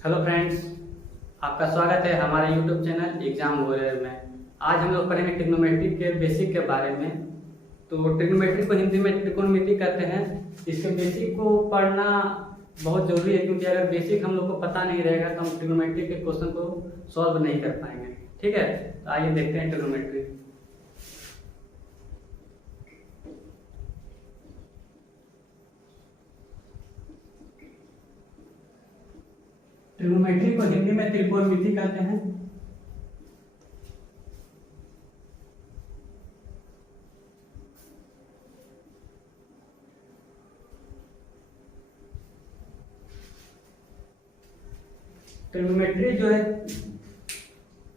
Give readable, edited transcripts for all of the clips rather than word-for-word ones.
Hello friends, आपका स्वागत है हमारे यूट्यूब चैनल एग्जाम वॉरियर में। आज हम लोग पढ़ेंगे ट्रिग्नोमेट्री के बेसिक के बारे में। तो ट्रिग्नोमेट्री को हिंदी में त्रिकोणमिति कहते हैं। इसके बेसिक को पढ़ना बहुत जरूरी है, क्योंकि अगर बेसिक हम लोग को पता नहीं रहेगा तो हम ट्रिग्नोमेट्री के क्वेश्चन को सॉल्व नहीं कर पाएंगे। ठीक है, तो आइए देखते हैं ट्रिग्नोमेट्री। ट्रिग्नोमेट्री को हिंदी में त्रिकोणमिति कहते हैं। ट्रिग्नोमेट्री जो है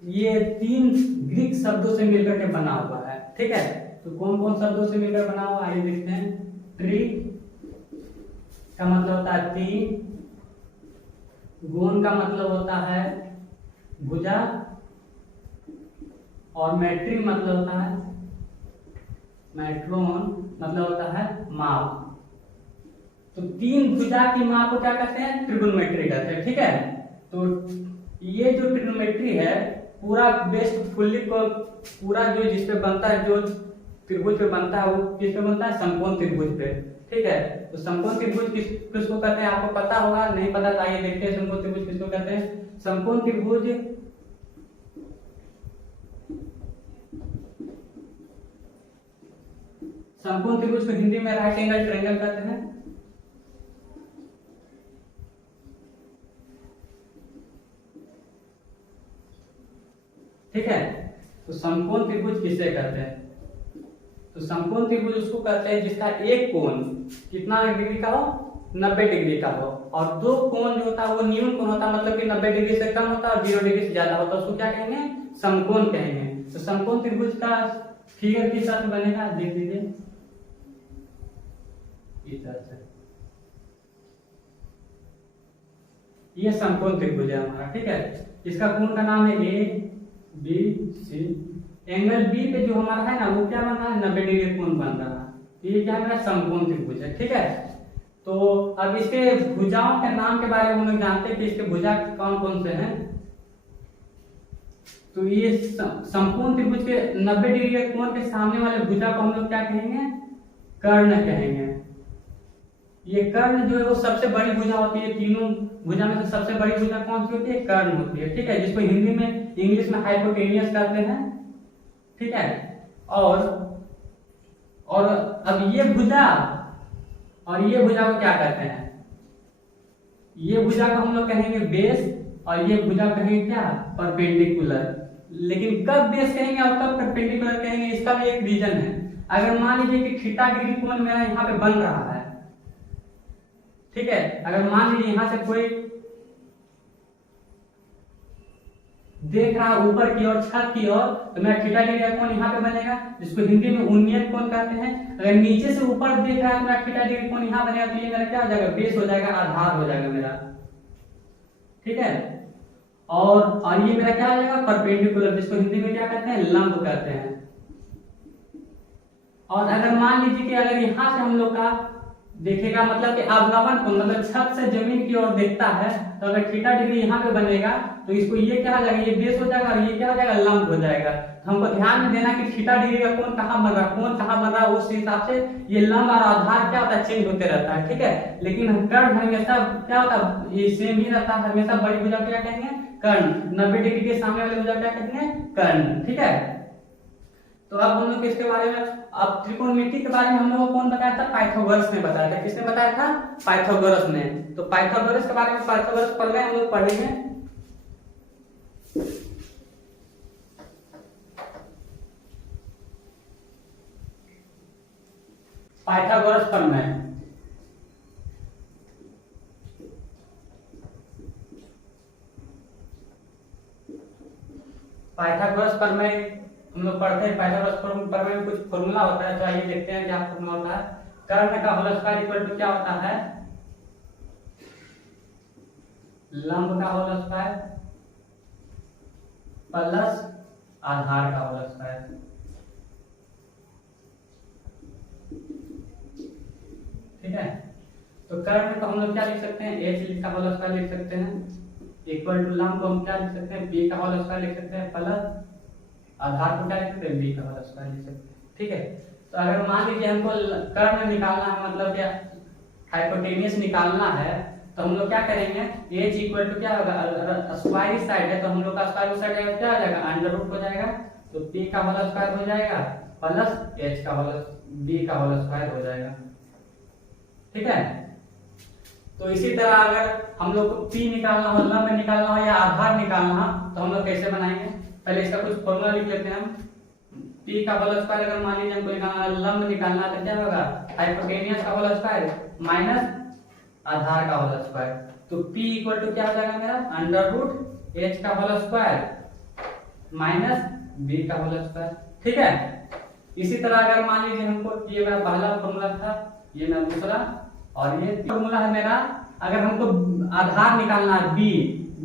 ये 3 ग्रीक शब्दों से मिलकर के बना हुआ है। ठीक है, तो कौन कौन शब्दों से मिलकर बना हुआ है आइए देखते हैं। ट्री का मतलब होता है 3, गोन का मतलब होता है भुजा, और मैट्रिक मतलब होता है मैट्रोन मतलब होता है माप। तो 3 भुजा की माप को क्या कहते हैं? ट्रिग्नोमेट्री कहते हैं। ठीक है, तो ये जो ट्रिग्नोमेट्री है पूरा बेस्ड फुल्ली को पूरा जो जिस पे बनता है, जो त्रिभुज पे बनता है, वो किस पे बनता है? समकोण त्रिभुज पे। ठीक है, तो समकोण त्रिभुज किसको कहते हैं आपको पता होगा, नहीं पता तो आइए देखते हैं समकोण त्रिभुज किसको कहते हैं। समकोण त्रिभुज समकोण त्रिभुज को हिंदी में राइट एंगल ट्रायंगल कहते हैं। ठीक है, तो समकोण त्रिभुज किसे कहते हैं? तो समकोण त्रिभुज उसको कहते हैं जिसका एक कोण कितना डिग्री का हो? 90 डिग्री का हो, और 2 कोण जो होता है वो न्यून कोण होता है, मतलब कि 90 डिग्री से कम होता है और 0 डिग्री से ज्यादा होता है, उसको क्या कहेंगे? समकोण कहेंगे। तो समकोण त्रिभुज का फिगर किस तरह से बनेगा देख लीजिए, इस तरह से। ये समकोण त्रिभुज है हमारा। ठीक है, इसका कोण का नाम है A B C. Angle B पे जो हमारा है ना वो क्या बन रहा है? 90 डिग्री कोण बन रहा है। ये क्या है? समकोण त्रिभुज है। ठीक है, तो अब इसके भुजाओं के नाम के बारे में हम लोग जानते हैं कि इसके भुजा कौन कौन से हैं। तो ये समकोण त्रिभुज के 90 डिग्री के कोण के सामने वाले भुजा को हम लोग क्या कहेंगे? कर्ण कहेंगे। ये कर्ण जो है वो सबसे बड़ी भुजा होती है, तीनों भुजा में से सबसे बड़ी भुजा कौन सी होती है? कर्ण होती है। ठीक है, जिसको हिंदी में इंग्लिश में हाइपोटेनियस कहते हैं। ठीक है, और अब ये भुजा और ये भुजा को क्या कहते हैं? ये भुजा को हम लोग कहेंगे बेस, और ये भुजा कहेंगे क्या? परपेंडिकुलर। लेकिन कब बेस कहेंगे और कब परपेंडिकुलर कहेंगे इसका भी एक रीजन है। अगर मान लीजिए कि थीटा डिग्री कोण मेरा यहाँ पे बन रहा है, ठीक है, अगर मान लीजिए यहां से कोई देख रहा है ऊपर की ओर, छत की ओर, तो मेरा थीटा डिग्री का कोण यहाँ पे बनेगा, जिसको हिंदी में उन्नयन कोण कहते हैं। अगर नीचे से ऊपर देख रहा है तो मेरा थीटा डिग्री कोण यहाँ बनेगा, तो ये मेरा क्या हो जाएगा? बेस हो जाएगा, आधार हो जाएगा मेरा। ठीक है, और ये मेरा क्या हो जाएगा? परपेंडिकुलर, जिसको हिंदी में क्या कहते हैं? लंब कहते हैं। और अगर मान लीजिए कि अगर यहाँ से हम लोग का देखेगा, मतलब कि अवलंबन कोण, मतलब छत से जमीन की ओर देखता है, तो अगर थीटा डिग्री यहाँ पे बनेगा तो इसको ये क्या हो जाएगा? ये बेस हो जाएगा, और ये क्या हो जाएगा? लंब हो जाएगा। तो हमको ध्यान में देना कि थीटा डिग्री का कोण कहाँ बन रहा है, कोण कहाँ बन रहा है, उस हिसाब से ये लंब और आधार क्या होता है? चेंज होते रहता है। ठीक है, लेकिन कर्ण हमेशा क्या होता है? ये सेम ही रहता है हमेशा। बड़ी भुजा क्या कहेंगे? कर्ण। 90 डिग्री के सामने वाले भुजा क्या कहेंगे? कर्ण। ठीक है, तो अब हम लोग इसके बारे में, अब त्रिकोणमिति के बारे में हम लोगों को कौन बताया था? पाइथागोरस ने बताया था। किसने बताया था? पाइथागोरस ने। तो पाइथागोरस के बारे में पाइथागोरस पढ़ रहे हम लोग पढ़ेंगे। पाइथागोरस प्रमेय। पाइथागोरस प्रमेय हम लोग पढ़ते हैं। पाइथागोरस प्रमेय में कुछ फॉर्मूला होता है, तो आइए देखते हैं क्या फॉर्मूला होता है। कर्ण का होल स्क्वायर इक्वल टू क्या होता है? लंब का होल स्क्वायर प्लस आधार का होल स्क्वायर। ठीक है, तो कर्ण को हम लोग क्या लिख सकते हैं? एच का होल स्क्वायर लिख सकते हैं। इक्वल टू लंब को हम क्या लिख सकते हैं, बी का होल स्क्वायर लिख सकते हैं, प्लस आधार को क्या लिख सकते हैं, बी का होल स्क्वायर लिख सकते हैं। ठीक है, तो अगर मान लीजिए हमको कर्ण निकालना है, मतलब क्या हाइपोटेनियस निकालना है, तो हम लोग क्या करेंगे, एच इक्वल टू क्या होगा, स्क्वायर इस साइड है तो हम लोग का स्क्वायर उस साइड क्या हो जाएगा, अंडर रूट हो जाएगा, तो पी का होल स्क्वायर हो जाएगा प्लस एच का होल बी का होल स्क्वायर हो जाएगा। ठीक है, तो इसी तरह अगर हम लोग को पी निकालना हो, लंब निकालना हो या आधार निकालना हो, तो हम लोग कैसे बनाएंगे, पहले इसका कुछ फॉर्मूला लिख लेते हैं हम। पी का होल स्क्वायर अगर मान लीजिए हमको निकालना, लंब निकालना तो क्या होगा, हाइपोटेनियस का होल स्क्वायर माइनस आधार का होल स्क्वायर, तो P इक्वल टू क्या हो जाएगा मेरा, अंडर रूट H का होल स्क्वायर माइनस B का होल स्क्वायर। ठीक है, इसी तरह अगर मान लीजिए हमको, ये मेरा पहला फॉर्मूला था, ये मेरा दूसरा, और ये फॉर्मूला है मेरा, अगर हमको आधार निकालना है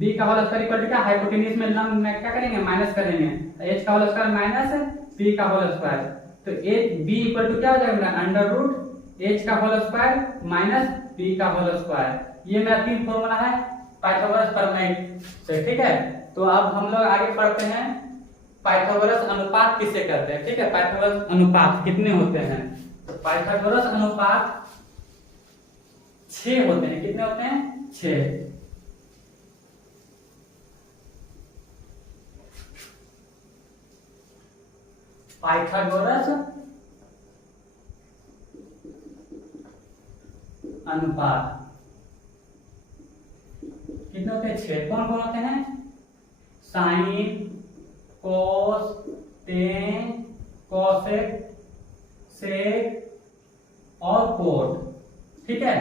B का होल स्क्वायर इक्वल टू क्या, हाइपोटेनियस में लंब में क्या करेंगे, माइनस करेंगे, H का होल स्क्वायर माइनस B का होल स्क्वायर, तो B इक्वल टू क्या हो जाएगा मेरा, अंडर रूट H का होल स्क्वायर माइनस B का होल स्क्वायर। ये मेरा तीन फॉर्मूला है पाइथागोरस प्रमेय से। ठीक है, तो अब हम लोग आगे पढ़ते हैं पाइथागोरस अनुपात किसे कहते हैं। ठीक है, पाइथागोरस अनुपात कितने होते हैं, तो पाइथागोरस अनुपात 6 होते हैं। कितने होते हैं, 6। पाइथागोरस अनुपात कितने होते हैं, 6। कौन कौन होते हैं, साइन, कोस, टेन, कोसेक, सेक और कोट। ठीक है,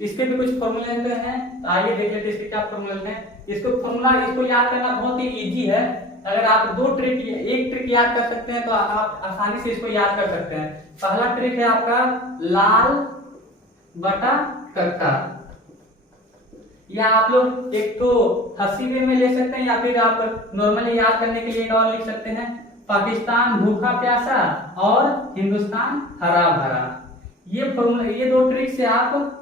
इसके भी कुछ फॉर्मूले लेते हैं, तो आइए देख लेते हैं इसके क्या फॉर्मूले लेते हैं। इसको फॉर्मूला, इसको याद करना बहुत ही इजी है। अगर आप एक ट्रिक याद कर सकते हैं तो आप आसानी से इसको याद कर सकते हैं। पहला ट्रिक है आपका लाल बटा कक्का, या आप लोग एक तो हंसी वे में ले सकते हैं, या फिर आप नॉर्मली याद करने के लिए एक और लिख सकते हैं, पाकिस्तान भूखा प्यासा और हिंदुस्तान हरा भरा। ये फॉर्मूला, ये दो ट्रिक से आप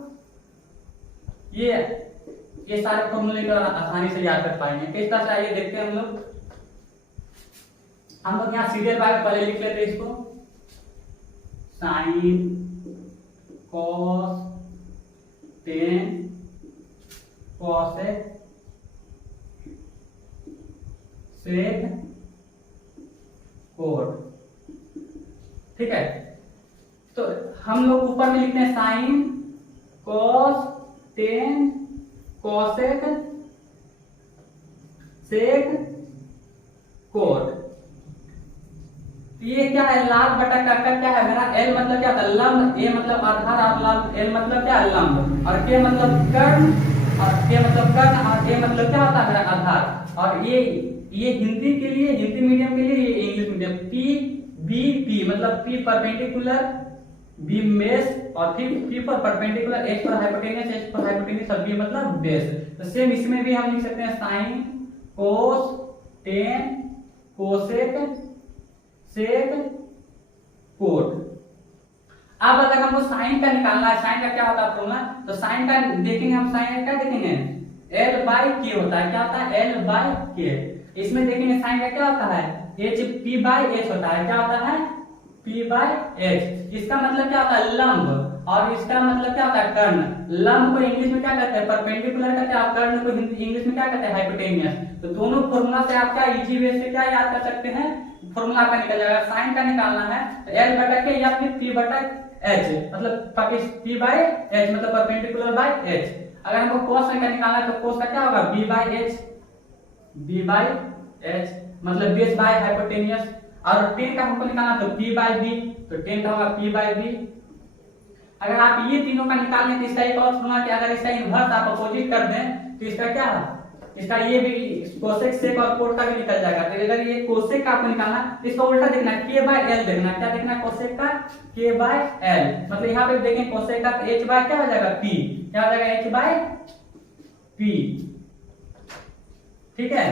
ये सारे फॉर्मूले को आसानी से याद कर पाएंगे। किस तरह से आइए देखते हैं हम लोग यहाँ सीरियल बाय पहले लिख लेते हैं इसको, sign, cos, ten, cosec, sec, coat. ठीक है, तो हम लोग ऊपर में लिखते हैं sign, cos, ten, cosec, sec, coat. ये क्या है, लाल बटा कक्का क्या है मेरा, एल मतलब क्या होता है, लंब, ए मतलब आधार और लंब, एल मतलब क्या है, लंब, और के मतलब कर्ण, और के मतलब कर्ण, और ए मतलब क्या होता है मेरा, आधार। और ये हिंदी के लिए, हिंदी मीडियम के लिए, ये English medium, P B P मतलब पी परपेंडिकुलर, बी बेस, और फिर पी पर परपेंडिकुलर, एच पर हाइपोटेनियस, एच पर हाइपोटेनियस, और बी मतलब बेस। तो सेम इसमें भी हम लिख सकते हैं sine, cos, tan, cosec, sec, cot. अब अगर हमको साइन का निकालना है, साइन का क्या होता है फॉर्मूला, तो साइन का देखेंगे हम, साइन का क्या देखेंगे, L बाई के होता है, क्या होता है, L बाई के। इसमें देखेंगे साइन का क्या होता है, H P बाई H होता है, क्या होता है, P बाई H। इसका मतलब क्या होता है, लंब, और इसका मतलब क्या होता है, कर्ण। लंब को इंग्लिश में क्या कहते हैं, परपेंडिकुलर कहते हैं, कर्ण को इंग्लिश में क्या कहते हैं, हाइपोटेनियस। तो दोनों फॉर्मूला से आप क्या इजी वे से क्या याद कर सकते हैं, फॉर्मूला का निकल जाएगा। साइन का निकालना है तो L बटा के या फिर P बटा H, मतलब P बाई H मतलब परपेंडिकुलर बाई H। अगर हमको कोस का निकालना है तो कोस का क्या होगा, B by H, B by H मतलब बेस बाई हाइपोटेनियस। और टेन का हमको निकालना तो P बाई B, तो टेन का होगा P बाई B। अगर आप ये तीनों का निकाल लें तो इसका एक और फॉर्मूला कि अगर इसका इन्वर्स आप अपोजिट कर दें तो इसका क्या है, इसका ये भी कोसेक, सेक और कोट का भी निकल जाएगा। तो अगर ये कोसेक का आपको निकालना तो इसका उल्टा देखना है, k बाय l देखना है। क्या देखना है, कोसेक का k बाय l, मतलब यहाँ पे देखें कोसेक का h बाय क्या हो जाएगा, p, क्या हो जाएगा, h बाय p। ठीक है,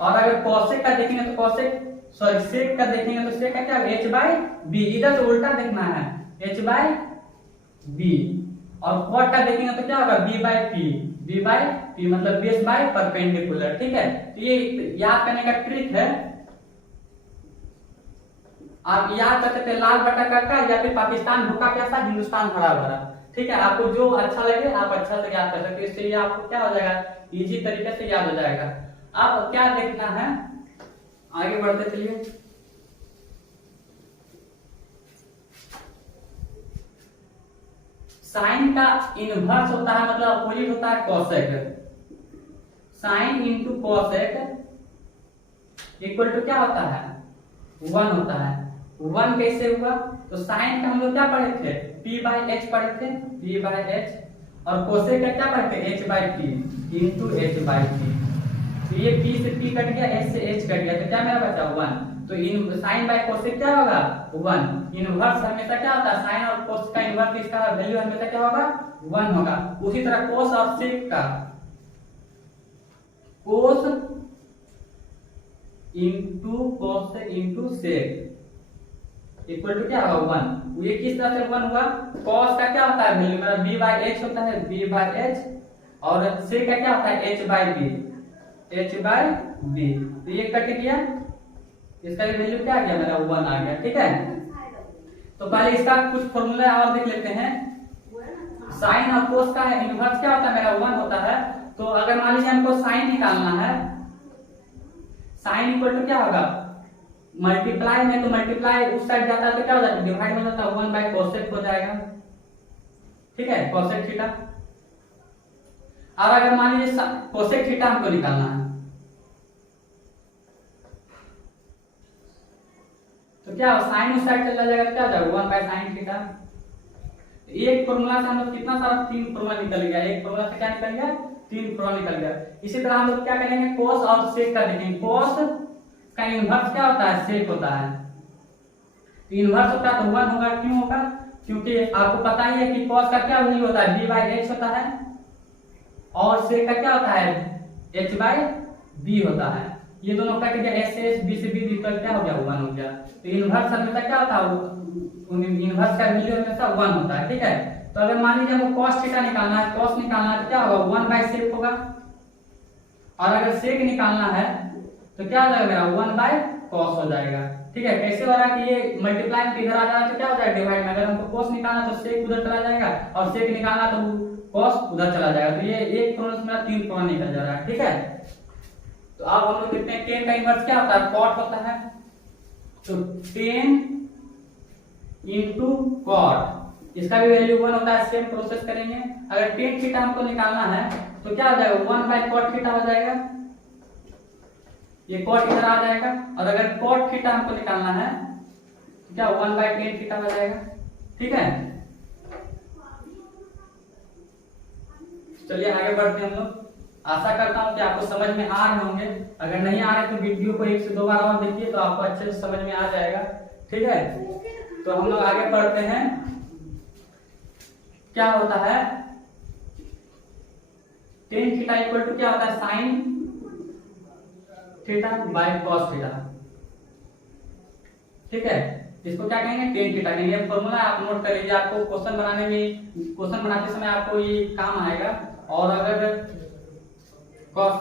और अगर कोसेक का देखेंगे तो कोसेक, सॉरी सेक का देखेंगे तो सेक का क्या, h बाय b। इधर से उल्टा देखना है, h बाय b। और कॉट का देखेंगे तो क्या होगा बी बाई पी मतलब बेस बाय परपेंडिकुलर। ठीक है, तो ये याद करने का ट्रिक है। आप याद कर सकते हैं लाल बटा काका या फिर पाकिस्तान भूखा प्यासा हिंदुस्तान हरा भरा। ठीक है, आपको जो अच्छा लगे आप अच्छा से याद कर सकते हैं, इससे ये आपको क्या हो जाएगा इजी तरीके से याद हो जाएगा। अब क्या देखना है, आगे बढ़ते चलिए। साइन का इनवर्स होता है मतलब अपोजिट होता है cosec. Sine into cosec equal to क्या होता है 1 होता है। 1 कैसे हुआ, तो साइन का हम लोग क्या पढ़े थे p बाई एच पढ़े थे, p बाई एच, और कोसेक का क्या पढ़े थे h by P into H by P. तो ये p से p कट गया, h से h कट गया, तो क्या मेरा बचा 1। तो इन साइन बाई कोसेक क्या होगा 1। इनवर्स हमेशा क्या होता है साइन और कोस का इनवर्स, इसका वैल्यू हमेशा क्या होगा 1 होगा। उसी तरह कोस और सेक का कोस इंटू सेक इक्वल टू क्या होगा 1। ये किस तरह से 1 हुआ, cos का क्या होता है वैल्यू मेरा b बाई h होता है, b बाई h, और sec का क्या होता है h बाई b, तो ये कट गया, इसका वैल्यू क्या आ गया मेरा 1 आ गया। ठीक है, तो पहले इसका कुछ फॉर्मूला और देख लेते हैं। साइन और cos का इनवर्स क्या होता है मेरा 1 होता है। तो अगर मान लीजिए हमको साइन निकालना है, साइन इक्वल टू क्या होगा मल्टीप्लाई में, तो मल्टीप्लाई उस साइड जाता है तो क्या हो जाता है डिवाइड में जाता है 1 बाय कोसेक हो जाएगा। ठीक है, कोसेक थीटा। अब अगर मान लीजिए कोसेक थीटा हमको निकालना है तो क्या साइन उस साइड चला जाएगा तो क्या हो जाएगा 1 बाय साइन थीटा। एक फॉर्मूला से हम लोग कितना सारा 3 फॉर्मूला निकल गया, एक फॉर्मूला से क्या निकल गया 3 फॉर्मूला निकल गया। इसी तरह हम लोग क्या करेंगे कोस और सेक का देखेंगे। कोस का इनवर्स क्या होता है सेक होता है, तो इनवर्स होता है तो 1 होगा। क्यों होगा, क्योंकि आपको पता ही है कि cos का क्या वैल्यू होता है b बाई h होता है, और sec का क्या होता है h बाई b होता है। ये दोनों कट गया, s से h, b से b निकल क्या हो गया 1 हो गया। तो इनवर्स हमेशा क्या होता है इनवर्स का वैल्यू हमेशा 1 होता है। ठीक है, तो अगर मान लीजिए हमको cos थीटा निकालना है, cos निकालना है तो क्या होगा 1 बाई sec होगा, और अगर sec निकालना है तो क्या हो जाएगा मेरा 1 बाय cos हो जाएगा। ठीक है, कैसे हो रहा है कि ये मल्टीप्लाई में इधर आ जाएगा तो क्या हो जाएगा डिवाइड में। अगर हमको cos निकालना तो sec उधर चला जाएगा, और sec निकालना तो cos उधर चला जाएगा। तो ये एक फॉर्मूला से मेरा 3 फॉर्मूला निकल जा रहा है। ठीक है, तो अब हम लोग देखते हैं tan का इनवर्स क्या होता है cot होता है। तो tan इंटू cot, इसका भी वैल्यू 1 होता है। सेम प्रोसेस करेंगे। अगर tan थीटा हमको निकालना है तो क्या हो जाएगा 1 बाय cot थीटा हो जाएगा, ये cot इधर आ जाएगा, और अगर cot थीटा हमको निकालना है तो क्या 1 बाय tan थीटा हो जाएगा। ठीक है, चलिए आगे बढ़ते हैं हम लोग। आशा करता हूं कि आपको समझ में आ रहे होंगे। अगर नहीं आ रहे तो वीडियो को 1 से 2 बार और देखिए तो आपको अच्छे से समझ में आ जाएगा। ठीक है, तो हम लोग आगे पढ़ते हैं। क्या होता है tan थीटा इक्वल टू क्या होता है sin theta by cos theta. ठीक है, इसको क्या कहेंगे tan थीटा कहेंगे। फॉर्मूला आप नोट कर लीजिए, आपको क्वेश्चन बनाते समय आपको ये काम आएगा। और अगर cot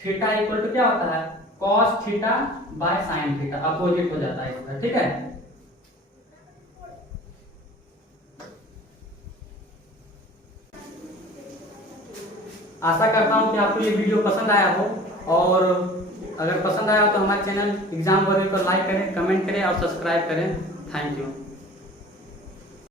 थीटा इक्वल टू क्या होता है cos theta by sin theta, opposite हो जाता है इसका। ठीक है, आशा करता हूं कि आपको ये वीडियो पसंद आया हो, और अगर पसंद आया हो तो हमारे चैनल एग्जाम वॉरियर को लाइक करें, कमेंट करें और सब्सक्राइब करें। Thank you.